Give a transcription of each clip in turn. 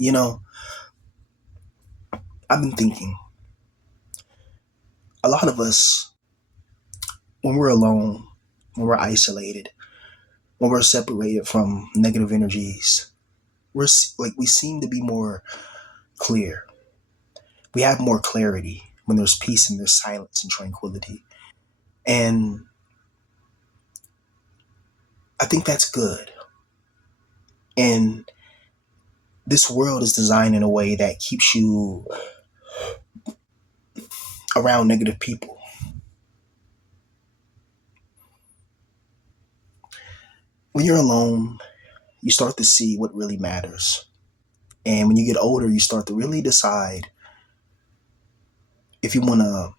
You know, I've been thinking, a lot of us, when we're alone, when we're isolated, when we're separated from negative energies, we seem to be more clear. We have more clarity when there's peace and there's silence and tranquility. And I think that's good. And this world is designed in a way that keeps you around negative people. When you're alone, you start to see what really matters. And when you get older, you start to really decide if you want to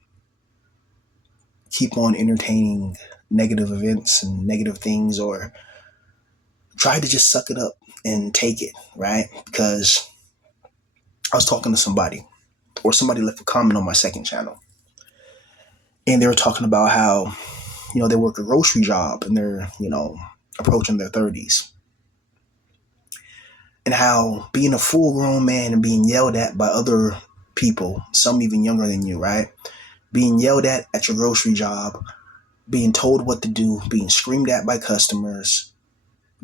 keep on entertaining negative events and negative things, or try to just suck it up and take it, right? Because I was talking to somebody, or somebody left a comment on my second channel, and they were talking about how, they work a grocery job and they're, approaching their 30s, and how being a full grown man and being yelled at by other people, some even younger than you, right? Being yelled at your grocery job, being told what to do, being screamed at by customers,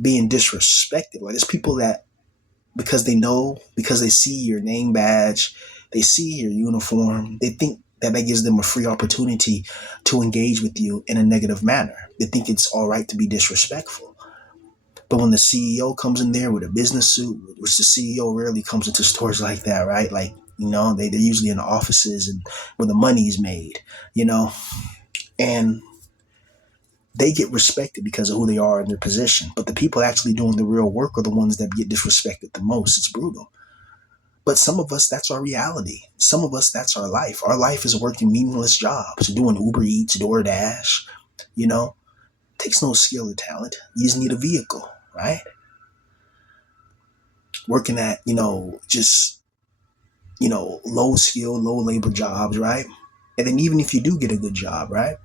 being disrespected. Like, there's people that, because they see your name badge, they see your uniform, they think that gives them a free opportunity to engage with you in a negative manner. They think it's all right to be disrespectful. But when the CEO comes in there with a business suit, which the CEO rarely comes into stores like that, right? Like, they're usually in the offices and where the money's made, you know, and they get respected because of who they are in their position. But the people actually doing the real work are the ones that get disrespected the most. It's brutal. But some of us, that's our reality. Some of us, that's our life. Our life is working meaningless jobs, doing Uber Eats, DoorDash, you know, takes no skill or talent. You just need a vehicle, right? Working at, just, low skill, low labor jobs, right? And then even if you do get a good job, right,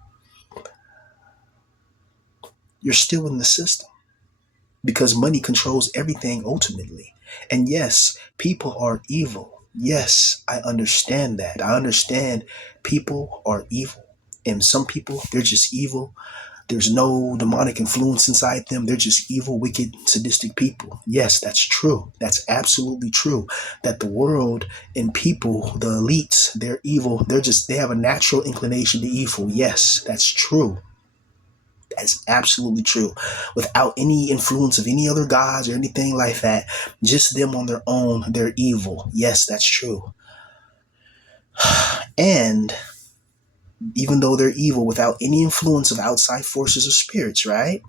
you're still in the system because money controls everything ultimately. And yes, people are evil. Yes, I understand that. I understand people are evil. And some people, they're just evil. There's no demonic influence inside them. They're just evil, wicked, sadistic people. Yes, that's true. That's absolutely true. That the world and people, the elites, they're evil. They have a natural inclination to evil. Yes, that's true. That's absolutely true. Without any influence of any other gods or anything like that, just them on their own, they're evil. Yes, that's true. And even though they're evil without any influence of outside forces or spirits, right?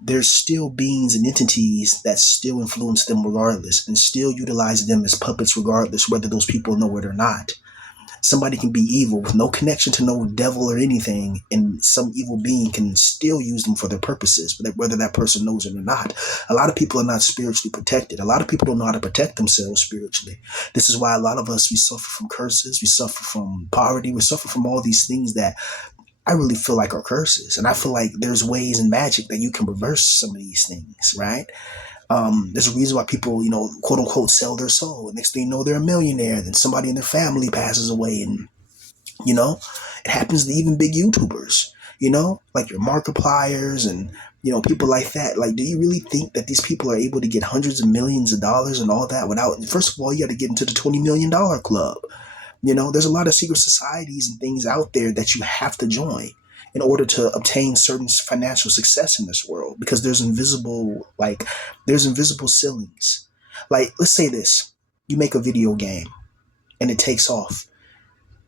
There's still beings and entities that still influence them regardless and still utilize them as puppets regardless whether those people know it or not. Somebody can be evil with no connection to no devil or anything, and some evil being can still use them for their purposes, whether that person knows it or not. A lot of people are not spiritually protected. A lot of people don't know how to protect themselves spiritually. This is why a lot of us, we suffer from curses, we suffer from poverty, we suffer from all these things that I really feel like are curses. And I feel like there's ways in magic that you can reverse some of these things, right? There's a reason why people, quote unquote, sell their soul. Next thing you know, they're a millionaire. Then somebody in their family passes away, and it happens to even big YouTubers. Like your Markipliers and people like that. Like, do you really think that these people are able to get hundreds of millions of dollars and all that without? First of all, you got to get into the $20 million club. There's a lot of secret societies and things out there that you have to join in order to obtain certain financial success in this world, because there's invisible ceilings. Like, let's say this: you make a video game and it takes off,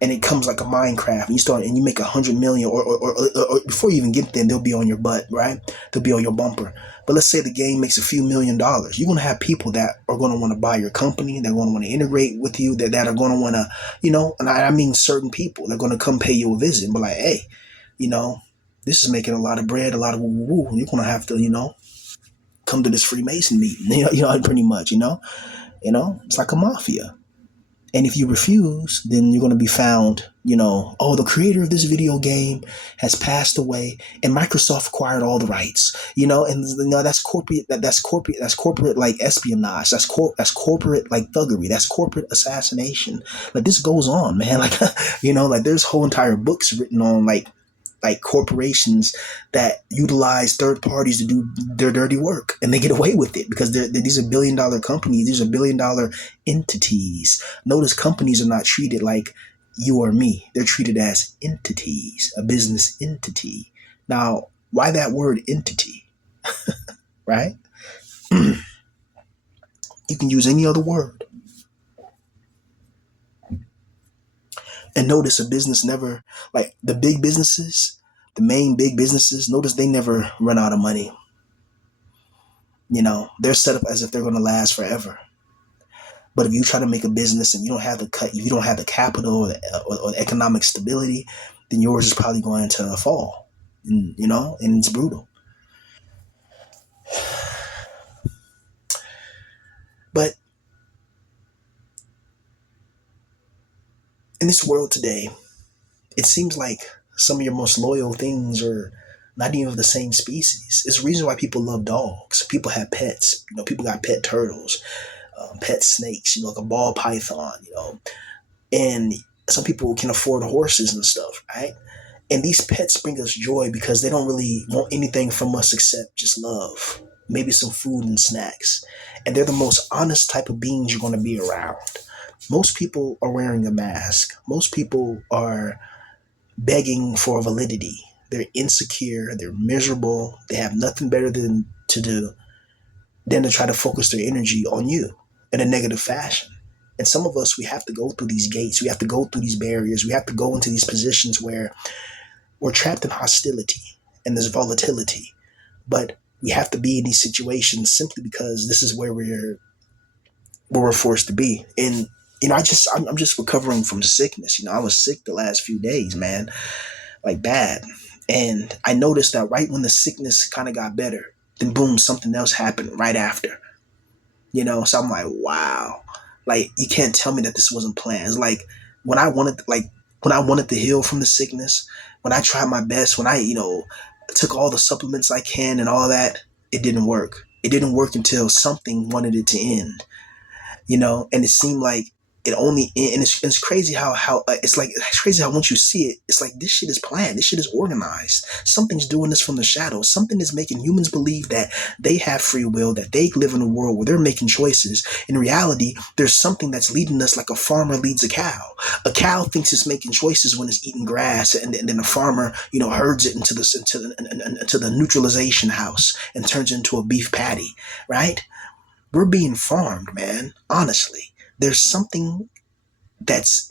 and it comes like a Minecraft, and you make 100 million, or before you even get there, they'll be on your butt, right? They'll be on your bumper. But let's say the game makes a few $1 million. You're going to have people that are going to want to buy your company. They're going to want to integrate with you. That are going to want to, and I mean certain people. They're going to come pay you a visit and be like, hey, this is making a lot of bread, a lot of woo-woo. You're going to have to, come to this Freemason meeting, pretty much, it's like a mafia. And if you refuse, then you're going to be found, oh, the creator of this video game has passed away and Microsoft acquired all the rights, and that's corporate, that's corporate like espionage. That's corporate like thuggery. That's corporate assassination. Like this goes on, man. Like, like there's whole entire books written on like corporations that utilize third parties to do their dirty work, and they get away with it because these are billion-dollar companies. These are billion-dollar entities. Notice companies are not treated like you or me. They're treated as entities, a business entity. Now, why that word entity, right? You can use any other word. And notice a business never, like the big businesses, the main big businesses, notice they never run out of money. They're set up as if they're going to last forever. But if you try to make a business and you don't have the cut, if you don't have the capital or the economic stability, then yours is probably going to fall. And it's brutal. But in this world today, it seems like some of your most loyal things are not even of the same species. It's the reason why people love dogs. People have pets. People got pet turtles, pet snakes. Like a ball python. And some people can afford horses and stuff, right? And these pets bring us joy because they don't really want anything from us except just love, maybe some food and snacks. And they're the most honest type of beings you're going to be around. Most people are wearing a mask. Most people are begging for validity. They're insecure. They're miserable. They have nothing better than to do than to try to focus their energy on you in a negative fashion. And some of us, we have to go through these gates. We have to go through these barriers. We have to go into these positions where we're trapped in hostility and there's volatility. But we have to be in these situations simply because this is where we're forced to be. And I'm just recovering from sickness. I was sick the last few days, man, like bad. And I noticed that right when the sickness kind of got better, then boom, something else happened right after. So I'm like, wow, like you can't tell me that this wasn't planned. It's like when I wanted to heal from the sickness, when I tried my best, when I took all the supplements I can and all that, it didn't work. It didn't work until something wanted it to end. And it seemed like it only, and it's crazy how it's crazy how once you see it, it's like this shit is planned, this shit is organized. Something's doing this from the shadows. Something is making humans believe that they have free will, that they live in a world where they're making choices. In reality, there's something that's leading us like a farmer leads a cow. A cow thinks it's making choices when it's eating grass, and then the farmer, herds it into the neutralization house and turns it into a beef patty, right? We're being farmed, man. Honestly, there's something that's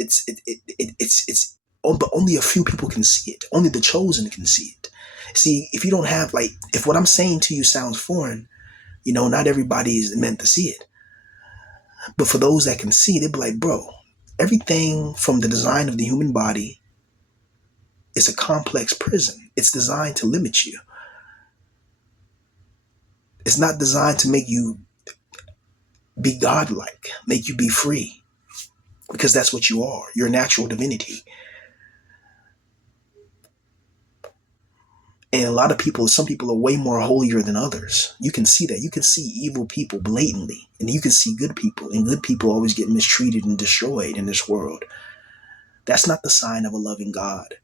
but only a few people can see it. Only the chosen can see it. See, if you don't have if what I'm saying to you sounds foreign, not everybody is meant to see it. But for those that can see it, they'll be like, bro, everything from the design of the human body is a complex prison. It's designed to limit you. It's not designed to make you be godlike, make you be free, because that's what you are. You're a natural divinity. And a lot of people, some people are way more holier than others. You can see that. You can see evil people blatantly, and you can see good people, and good people always get mistreated and destroyed in this world. That's not the sign of a loving God.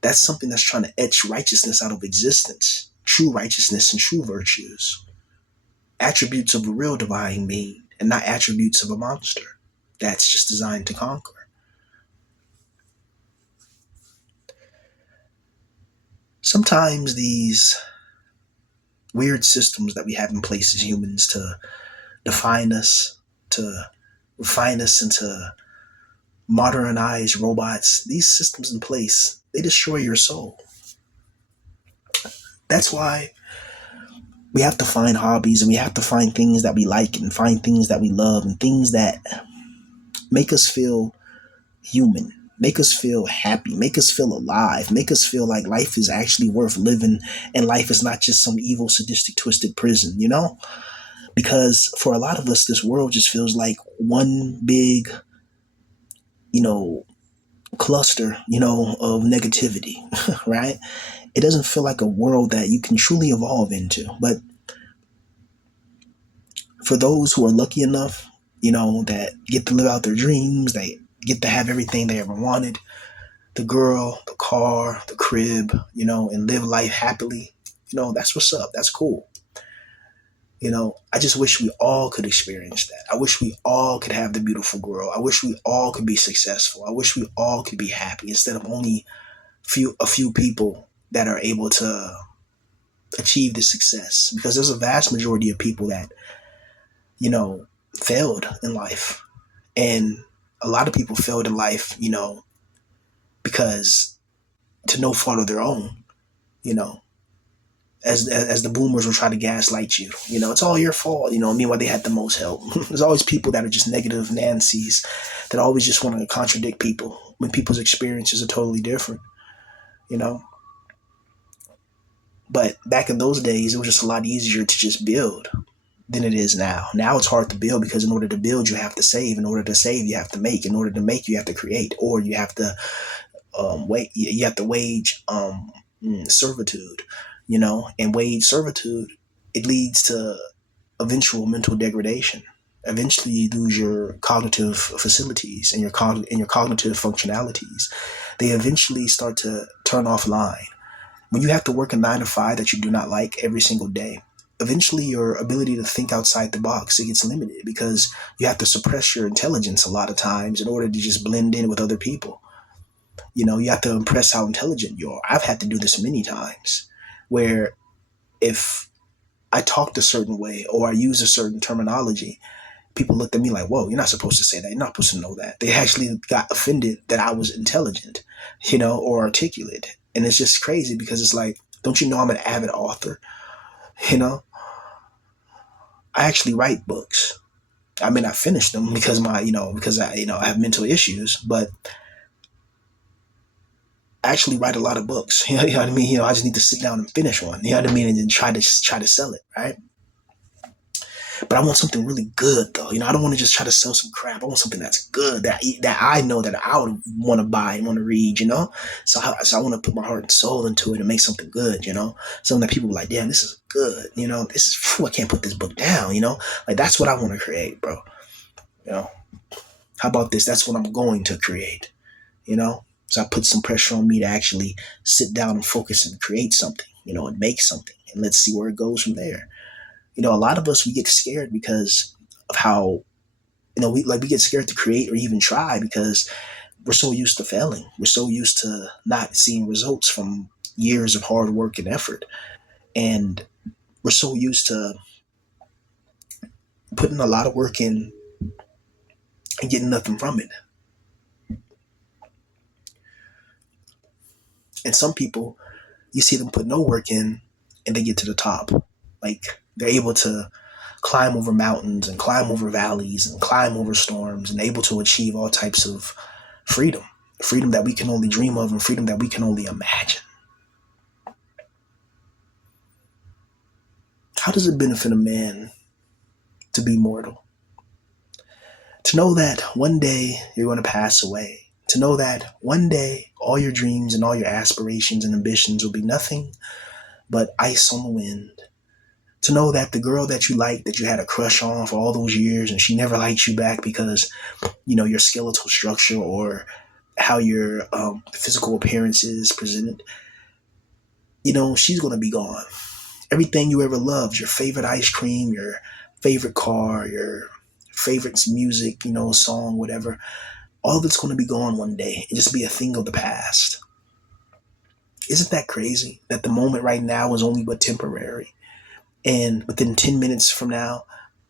That's something that's trying to etch righteousness out of existence, true righteousness and true virtues, attributes of a real divine being, and not attributes of a monster that's just designed to conquer. Sometimes these weird systems that we have in place as humans to define us, to refine us into modernized robots, these systems in place, they destroy your soul. That's why we have to find hobbies, and we have to find things that we like and find things that we love and things that make us feel human, make us feel happy, make us feel alive, make us feel like life is actually worth living and life is not just some evil, sadistic, twisted prison, Because for a lot of us, this world just feels like one big you know, cluster, of negativity, right? It doesn't feel like a world that you can truly evolve into. But for those who are lucky enough, that get to live out their dreams, they get to have everything they ever wanted, the girl, the car, the crib, and live life happily, that's what's up. That's cool. I just wish we all could experience that. I wish we all could have the beautiful girl. I wish we all could be successful. I wish we all could be happy instead of only a few people that are able to achieve this success. Because there's a vast majority of people that, you know, failed in life. And a lot of people failed in life, because to no fault of their own, you know, as the boomers will try to gaslight you. It's all your fault. Meanwhile, they had the most help. There's always people that are just negative Nancy's that always just want to contradict people when people's experiences are totally different. You know, but back in those days, it was just a lot easier to just build than it is now. Now it's hard to build because in order to build, you have to save. In order to save, you have to make. In order to make, you have to create, or you have to wait. You have to wage servitude. And wage servitude, it leads to eventual mental degradation. Eventually, you lose your cognitive facilities and your cognitive functionalities. They eventually start to turn offline. When you have to work a 9 to 5 that you do not like every single day, eventually your ability to think outside the box, it gets limited because you have to suppress your intelligence a lot of times in order to just blend in with other people. You have to impress how intelligent you are. I've had to do this many times where if I talked a certain way or I used a certain terminology, people looked at me like, whoa, you're not supposed to say that. You're not supposed to know that. They actually got offended that I was intelligent, or articulate. And it's just crazy because it's like, don't you know I'm an avid author? You know, I actually write books. I may not finish them because because I have mental issues, but I actually write a lot of books. You know what I mean? I just need to sit down and finish one. You know what I mean? And then try to sell it, right? But I want something really good though. I don't want to just try to sell some crap. I want something that's good that I know that I would want to buy and want to read. So I want to put my heart and soul into it and make something good. Something that people are like, damn, this is good. This is I can't put this book down. Like that's what I want to create, bro. You know, how about this? That's what I'm going to create. So I put some pressure on me to actually sit down and focus and create something. And make something, and let's see where it goes from there. A lot of us, we get scared because of how, we get scared to create or even try because we're so used to failing. We're so used to not seeing results from years of hard work and effort. And we're so used to putting a lot of work in and getting nothing from it. And some people, you see them put no work in and they get to the top. Like they're able to climb over mountains and climb over valleys and climb over storms and able to achieve all types of freedom that we can only dream of and freedom that we can only imagine. How does it benefit a man to be mortal? To know that one day you're going to pass away. To know that one day all your dreams and all your aspirations and ambitions will be nothing but ice on the wind. To know that the girl that you liked, that you had a crush on for all those years, and she never liked you back because, your skeletal structure or how your physical appearance is presented, she's going to be gone. Everything you ever loved, your favorite ice cream, your favorite car, your favorite music, song, whatever, all of it's going to be gone one day and just be a thing of the past. Isn't that crazy that the moment right now is only but temporary? And within 10 minutes from now,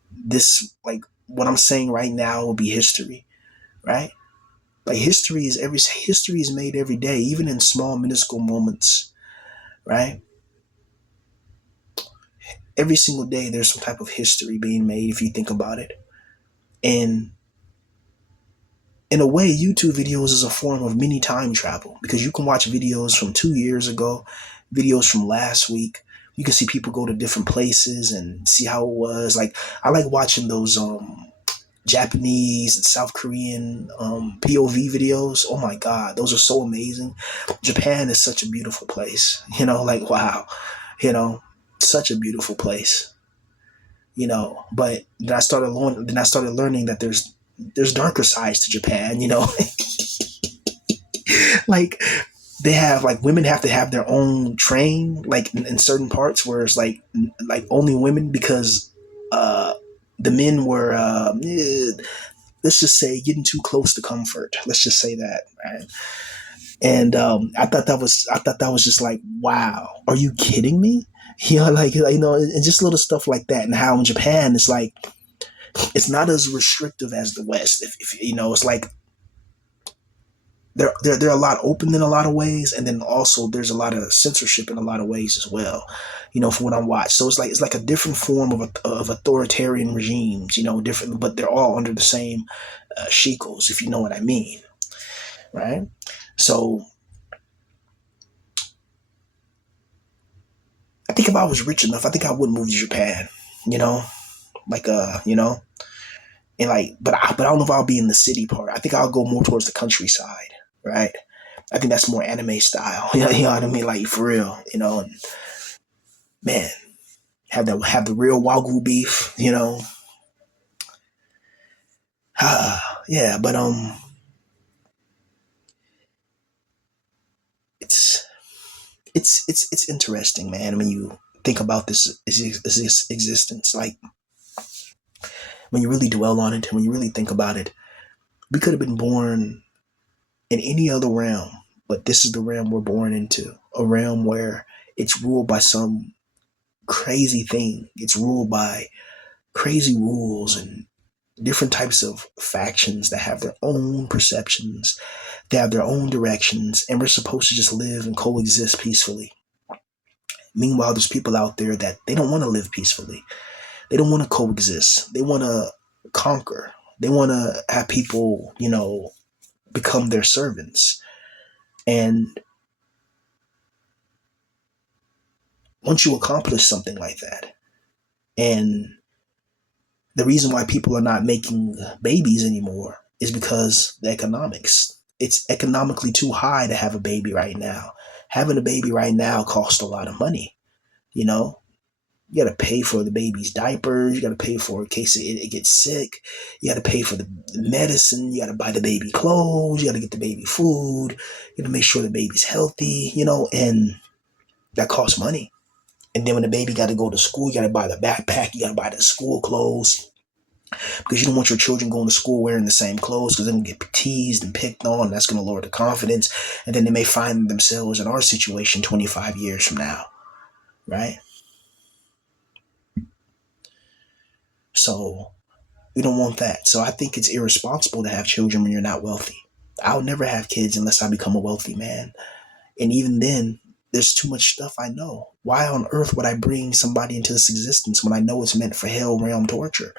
this, like what I'm saying right now, will be history, right? Like history is made every day, even in small, minuscule moments, right? Every single day, there's some type of history being made if you think about it. And in a way, YouTube videos is a form of mini time travel because you can watch videos from 2 years ago, videos from last week. You can see people go to different places and see how it was. Like I like watching those Japanese and South Korean POV videos. Oh my God, those are so amazing. Japan is such a beautiful place. Like wow, you know, such a beautiful place. But then I started learning that there's darker sides to Japan. Like they have like women have to have their own train like in certain parts where it's like only women because uh the men were let's just say getting too close to comfort. Let's just say that, right? And I thought that was just like, wow, are you kidding me? And just little stuff like that, and how in Japan it's like it's not as restrictive as the West. If it's like they're a lot open in a lot of ways, and then also there's a lot of censorship in a lot of ways as well. For what I watch, so it's like a different form of authoritarian regimes. Different, but they're all under the same shekels, if you know what I mean, right? So I think if I was rich enough, I think I would move to Japan. You know, like and like, but I don't know if I'll be in the city part. I think I'll go more towards the countryside, right? I think that's more anime style. You know what I mean? Like for real, and man, have the real wagyu beef. Yeah, but it's it's interesting, man. When you think about this existence, like when you really dwell on it, when you really think about it, we could have been born in any other realm, but this is the realm we're born into. A realm where it's ruled by some crazy thing. It's ruled by crazy rules and different types of factions that have their own perceptions, they have their own directions, and we're supposed to just live and coexist peacefully. Meanwhile, there's people out there that they don't want to live peacefully. They don't want to coexist. They want to conquer. They want to have people, become their servants. And once you accomplish something like that, and the reason why people are not making babies anymore is because the economics. It's economically too high to have a baby right now. Having a baby right now costs a lot of money. You know, you got to pay for the baby's diapers. You got to pay for in case it gets sick. You got to pay for the medicine. You got to buy the baby clothes. You got to get the baby food. You got to make sure the baby's healthy. And that costs money. And then when the baby got to go to school, you got to buy the backpack. You got to buy the school clothes because you don't want your children going to school wearing the same clothes because they're going to get teased and picked on. And that's going to lower the confidence. And then they may find themselves in our situation 25 years from now, right? So we don't want that. So I think it's irresponsible to have children when you're not wealthy. I'll never have kids unless I become a wealthy man. And even then, there's too much stuff I know. Why on earth would I bring somebody into this existence when I know it's meant for hell realm torture?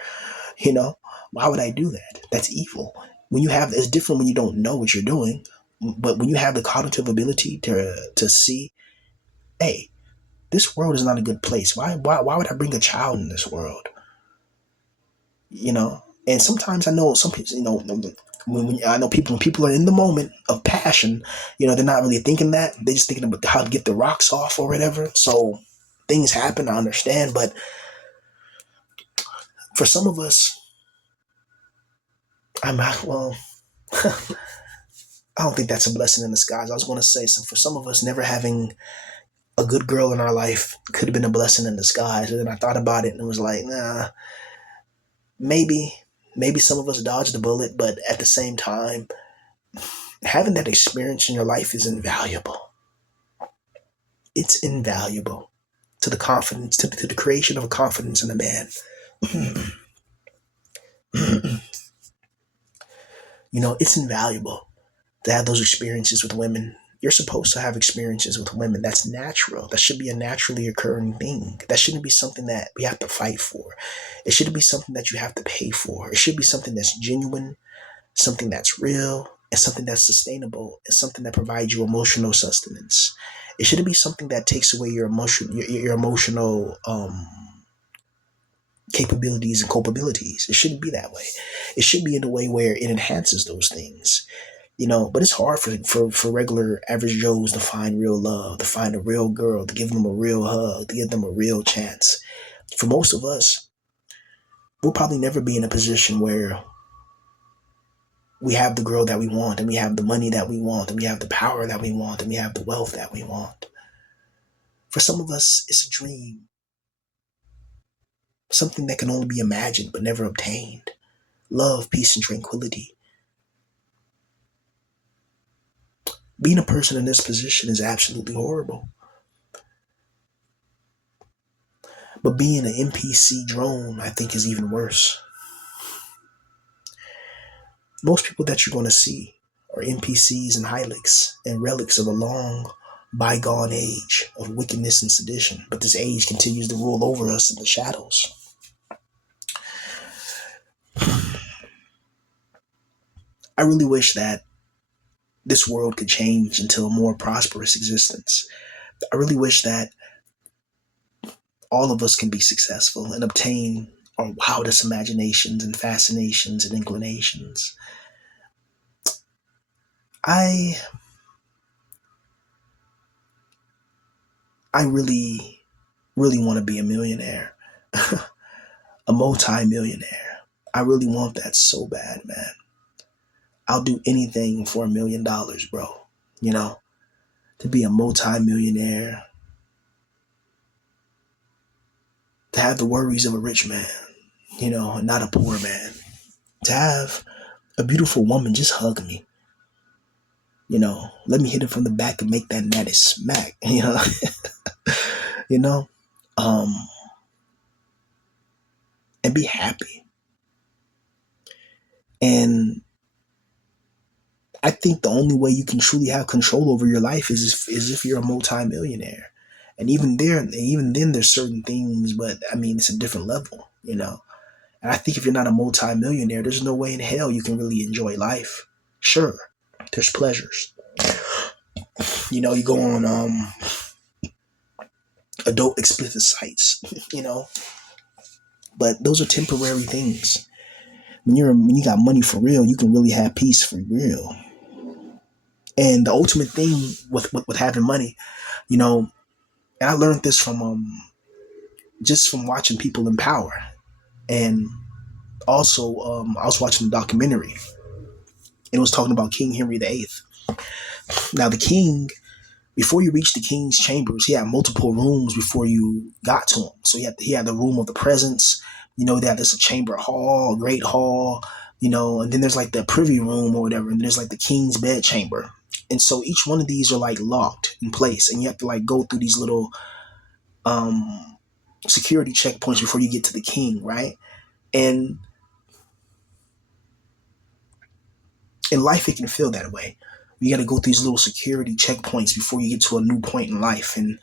You know, why would I do that? That's evil. It's different when you don't know what you're doing, but when you have the cognitive ability to see, hey, this world is not a good place. Why would I bring a child in this world? And sometimes I know some people, when I know people, when people are in the moment of passion, they're not really thinking that. They're just thinking about how to get the rocks off or whatever. So things happen, I understand. But for some of us, I'm not, well, I don't think that's a blessing in disguise. I was going to say, so for some of us, never having a good girl in our life could have been a blessing in disguise. And then I thought about it and it was like, nah, maybe some of us dodged the bullet, but at the same time, having that experience in your life is invaluable. It's invaluable to the confidence, to the creation of a confidence in a man. It's invaluable to have those experiences with women. You're supposed to have experiences with women. That's natural. That should be a naturally occurring thing. That shouldn't be something that we have to fight for. It shouldn't be something that you have to pay for. It should be something that's genuine, something that's real, and something that's sustainable, and something that provides you emotional sustenance. It shouldn't be something that takes away your emotional capabilities and culpabilities. It shouldn't be that way. It should be in a way where it enhances those things. But it's hard for regular average Joes to find real love, to find a real girl, to give them a real hug, to give them a real chance. For most of us, we'll probably never be in a position where we have the girl that we want, and we have the money that we want, and we have the power that we want, and we have the wealth that we want. For some of us, it's a dream, something that can only be imagined but never obtained. Love, peace, and tranquility. Being a person in this position is absolutely horrible. But being an NPC drone, I think, is even worse. Most people that you're going to see are NPCs and hylics and relics of a long bygone age of wickedness and sedition. But this age continues to rule over us in the shadows. I really wish that this world could change into a more prosperous existence. I really wish that all of us can be successful and obtain our wildest imaginations and fascinations and inclinations. I I really, really want to be a millionaire, a multi-millionaire. I really want that so bad, man. I'll do anything for $1 million, bro. You know, to be a multi-millionaire, to have the worries of a rich man, and not a poor man. To have a beautiful woman just hug me, let me hit it from the back and make that natty smack, you know, um, and be happy. And I think the only way you can truly have control over your life is if you're a multimillionaire. And even then, there's certain things, but I mean, it's a different level. And I think if you're not a multimillionaire, there's no way in hell you can really enjoy life. Sure, there's pleasures. You go on adult explicit sites, you know, but those are temporary things. When you got money for real, you can really have peace for real. And the ultimate thing with having money, you know, and I learned this from just from watching people in power, and also I was watching a documentary, and it was talking about King Henry VIII. Now the king, before you reach the king's chambers, he had multiple rooms before you got to him. So he had the room of the presence. There's a chamber hall, a great hall, and then there's like the privy room or whatever, and there's like the king's bed chamber. And so each one of these are like locked in place, and you have to like go through these little um security checkpoints before you get to the king, right? And in life, it can feel that way. You got to go through these little security checkpoints before you get to a new point in life, and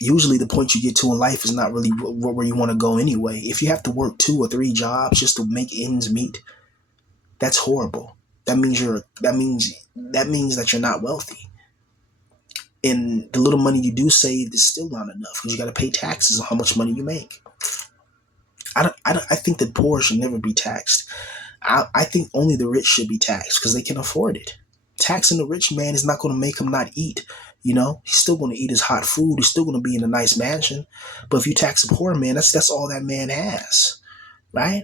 usually the point you get to in life is not really where you want to go anyway. If you have to work 2 or 3 jobs just to make ends meet, that's horrible. That means that you're not wealthy, and the little money you do save is still not enough because you got to pay taxes on how much money you make. I think that poor should never be taxed. I think only the rich should be taxed because they can afford it. Taxing the rich man is not going to make him not eat. He's still going to eat his hot food. He's still going to be in a nice mansion. But if you tax a poor man, that's all that man has, right?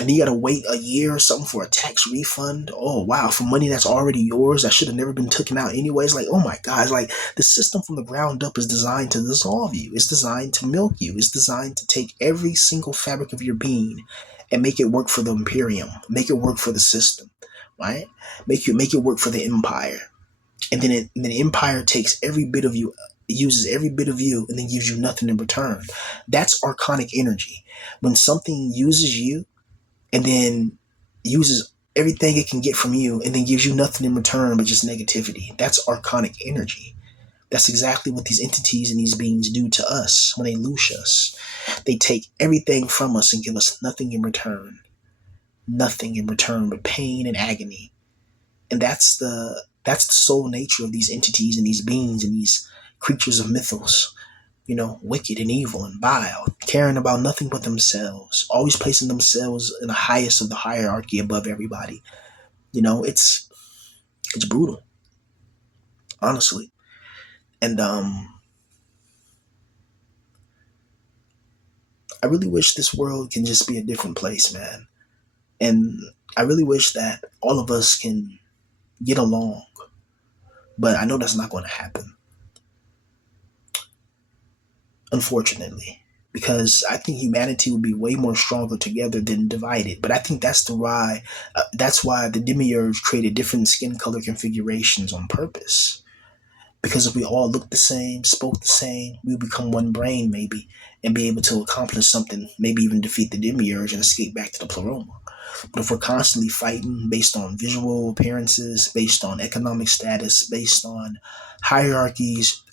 And you got to wait a year or something for a tax refund. Oh wow, for money that's already yours that should have never been taken out anyways. Like, oh my God, it's like the system from the ground up is designed to dissolve you. It's designed to milk you. It's designed to take every single fabric of your being and make it work for the imperium, make it work for the system, right? Make it work for the empire. And then the empire takes every bit of you, uses every bit of you, and then gives you nothing in return. That's archonic energy. When something uses you and then uses everything it can get from you and then gives you nothing in return but just negativity. That's archonic energy. That's exactly what these entities and these beings do to us when they loose us. They take everything from us and give us nothing in return. Nothing in return but pain and agony. And that's the soul nature of these entities and these beings and these creatures of mythos. wicked and evil and vile, caring about nothing but themselves, always placing themselves in the highest of the hierarchy above everybody. It's brutal, honestly. And I really wish this world can just be a different place, man. And I really wish that all of us can get along, but I know that's not going to happen, unfortunately, because I think humanity would be way more stronger together than divided. But I think that's why the demiurge created different skin color configurations on purpose. Because if we all looked the same, spoke the same, we would become one brain maybe, and be able to accomplish something, maybe even defeat the demiurge and escape back to the pleroma. But if we're constantly fighting based on visual appearances, based on economic status, based on hierarchies,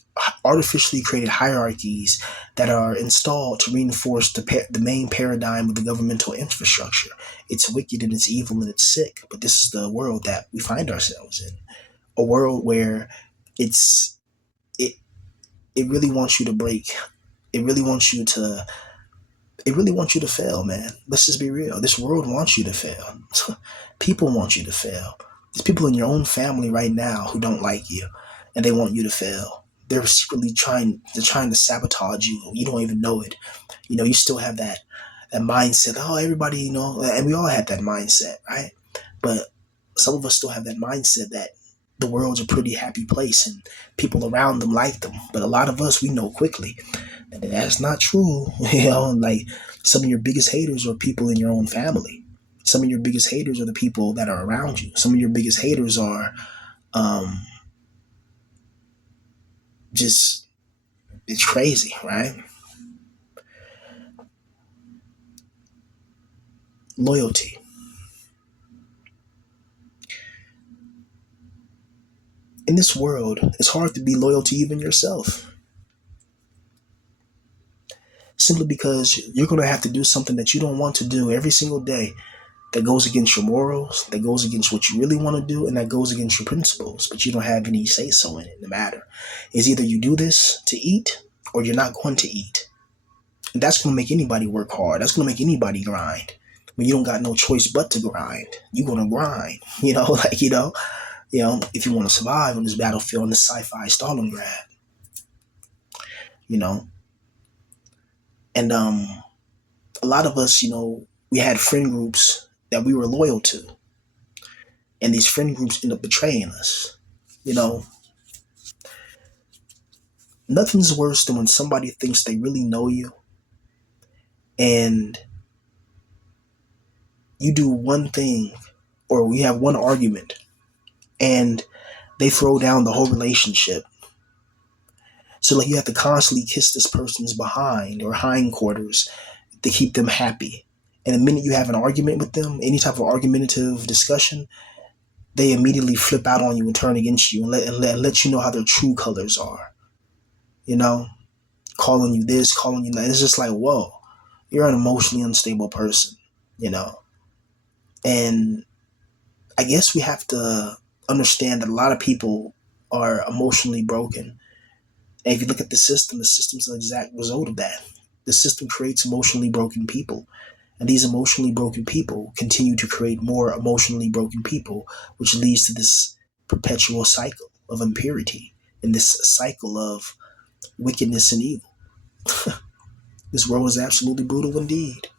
artificially created hierarchies that are installed to reinforce the main paradigm of the governmental infrastructure, it's wicked and it's evil and it's sick. But this is the world that we find ourselves in, a world where it's it it really wants you to break. It really wants you to it really wants you to fail, man. Let's just be real. This world wants you to fail. People want you to fail. There's people in your own family right now who don't like you and they want you to fail. They're trying to sabotage you. You don't even know it. You still have that mindset. Oh, everybody, and we all have that mindset, right? But some of us still have that mindset that the world's a pretty happy place and people around them like them. But a lot of us, we know quickly that that's not true. Like some of your biggest haters are people in your own family. Some of your biggest haters are the people that are around you. Some of your biggest haters are um, just, it's crazy, right? Loyalty. In this world, it's hard to be loyal to even yourself. Simply because you're going to have to do something that you don't want to do every single day, that goes against your morals, that goes against what you really want to do, and that goes against your principles, but you don't have any say so in it. The matter is either you do this to eat or you're not going to eat. And that's going to make anybody work hard. That's going to make anybody grind. When you don't got no choice but to grind, you're going to grind. If you want to survive on this battlefield in this sci-fi Stalingrad, you know, and a lot of us, we had friend groups that we were loyal to, and these friend groups end up betraying us. You know, Nothing's worse than when somebody thinks they really know you and you do one thing or we have one argument and they throw down the whole relationship. So like you have to constantly kiss this person's behind or hindquarters to keep them happy. And the minute you have an argument with them, any type of argumentative discussion, they immediately flip out on you and turn against you and let you know how their true colors are. You know, calling you this, calling you that. It's just like, whoa, you're an emotionally unstable person, you know. And I guess we have to understand that a lot of people are emotionally broken. And if you look at the system's the exact result of that. The system creates emotionally broken people. And these emotionally broken people continue to create more emotionally broken people, which leads to this perpetual cycle of impurity and this cycle of wickedness and evil. This world is absolutely brutal indeed.